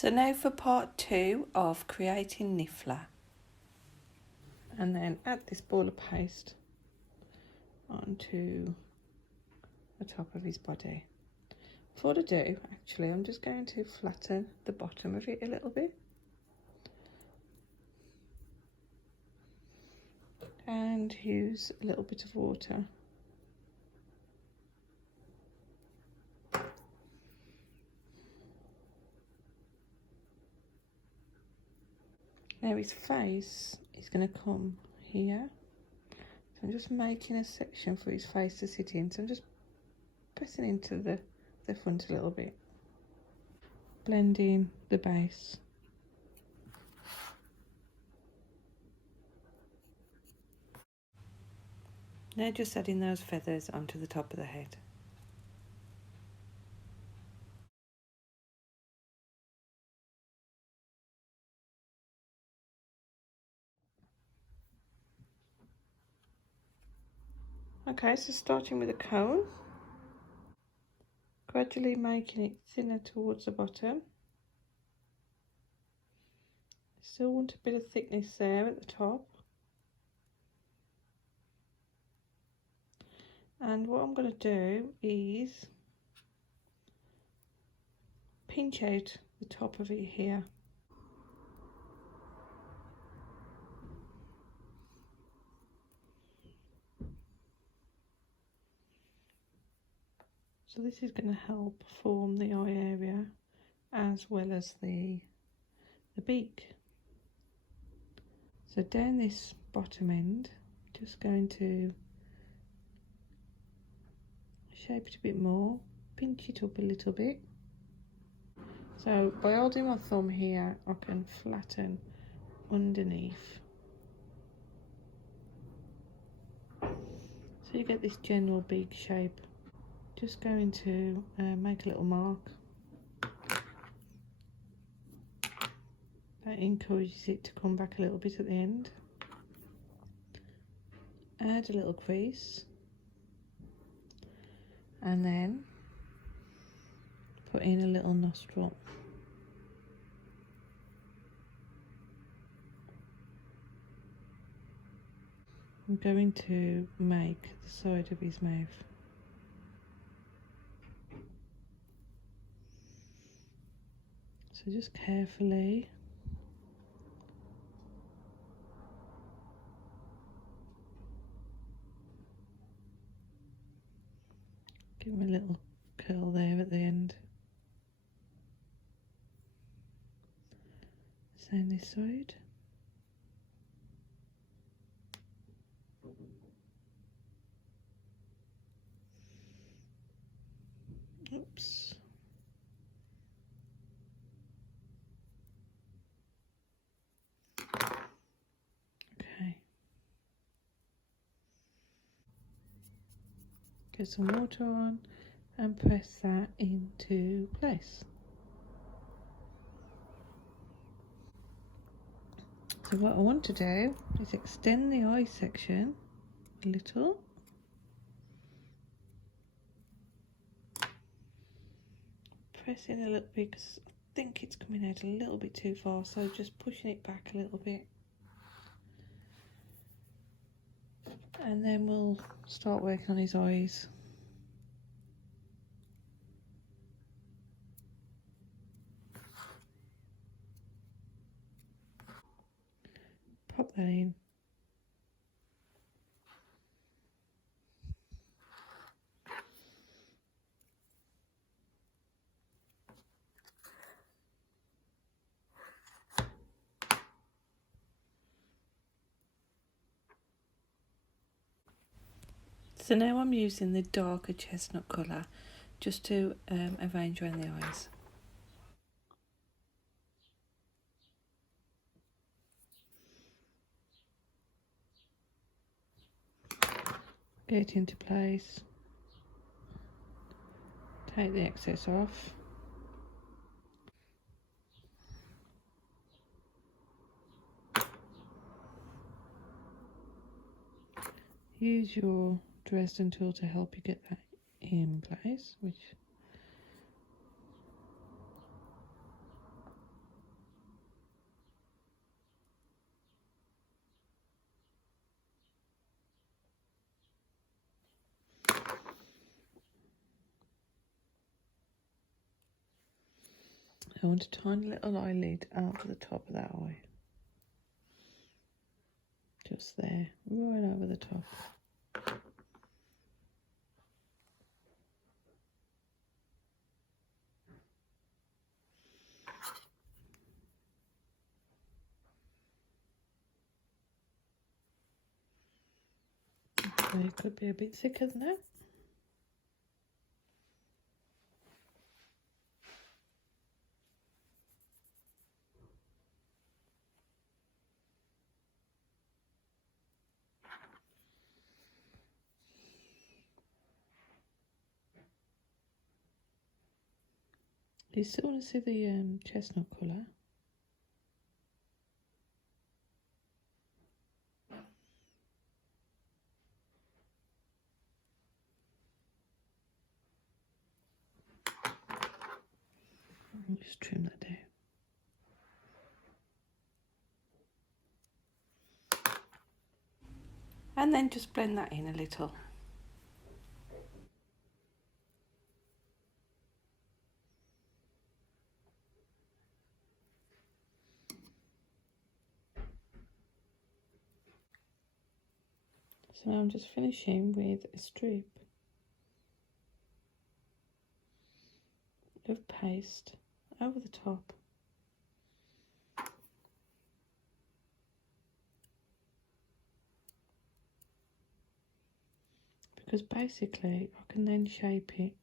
So now for part 2 of creating Niffler. And then add this ball of paste onto the top of his body. Before I do, actually, I'm just going to flatten the bottom of it a little bit. And use a little bit of water. Now his face is going to come here. So I'm just making a section for his face to sit in. So I'm just pressing into the front a little bit. Blending the base. Now just adding those feathers onto the top of the head. Okay, so starting with a cone, gradually making it thinner towards the bottom. Still want a bit of thickness there at the top. And what I'm going to do is pinch out the top of it here. So this is going to help form the eye area as well as the beak. So down this bottom end, just going to shape it a bit more, pinch it up a little bit. So by holding my thumb here, I can flatten underneath. So you get this general beak shape. Just going to make a little mark. That encourages it to come back a little bit at the end. Add a little crease. And then put in a little nostril. I'm going to make the side of his mouth. So just carefully give him a little curl there at the end. Same this side. Oops. Okay. Get some water on and press that into place. So what I want to do is extend the eye section a little. Press in a little bit because I think it's coming out a little bit too far, so just pushing it back a little bit. And then we'll start working on his eyes. Pop that in. So now I'm using the darker chestnut colour just to arrange around the eyes. Get it into place. Take the excess off. Use your Dresden tool to help you get that in place, which I want a tiny little eyelid over the top of that eye. Just there, right over the top. It could be a bit thicker than that. You still want to see the chestnut colour. I'll just trim that down. And then just blend that in a little. So now I'm just finishing with a strip of paste over the top. Because basically I can then shape it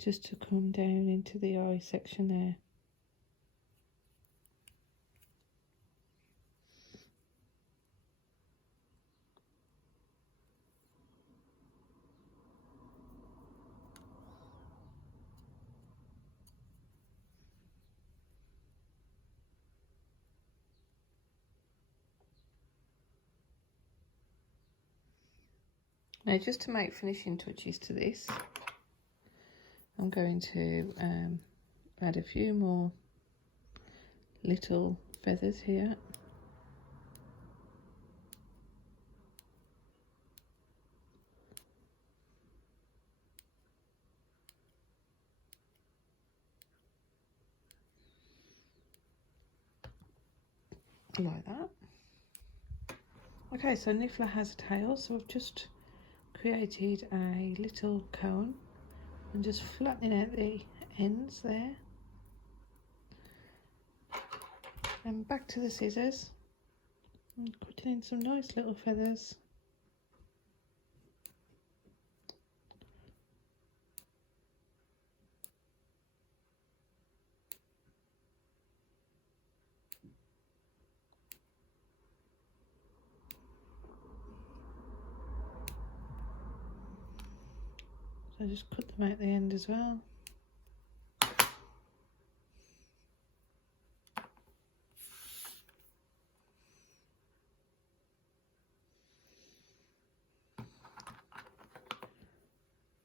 just to come down into the eye section there. Now, just to make finishing touches to this, I'm going to add a few more little feathers here. Like that. Okay, so Niffler has a tail, so I've just created a little cone and just flattening out the ends there. And back to the scissors and cutting in some nice little feathers. So just cut them out the end as well.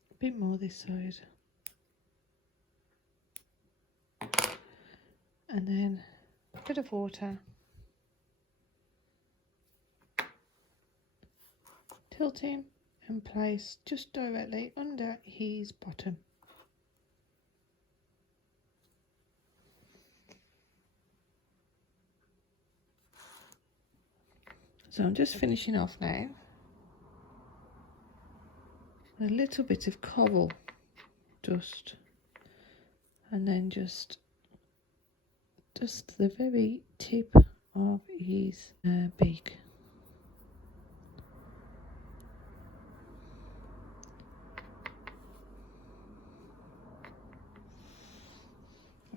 A bit more this side. And then a bit of water. Tilt him and place just directly under his bottom. So I'm just finishing off now. A little bit of cobble dust, and then just the very tip of his beak.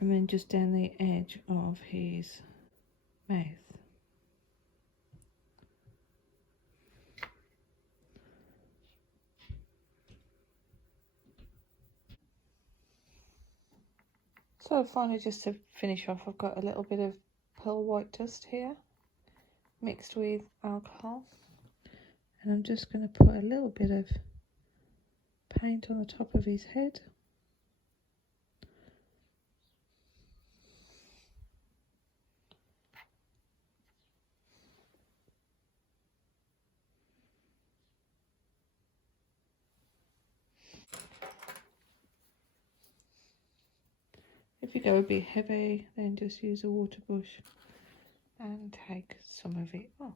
And then just down the edge of his mouth. So finally, just to finish off, I've got a little bit of pearl white dust here mixed with alcohol, and I'm just going to put a little bit of paint on the top of his head. If you go a bit heavy, then just use a water brush and take some of it off.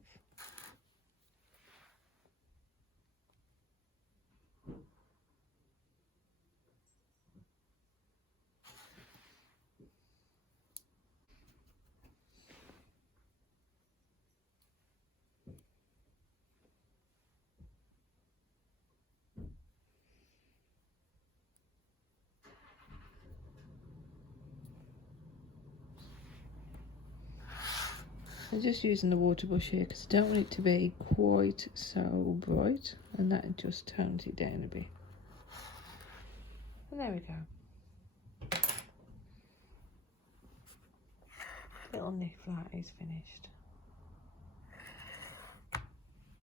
I'm just using the water brush here because I don't want it to be quite so bright, and that just tones it down a bit. And there we go. Little Niffler is finished.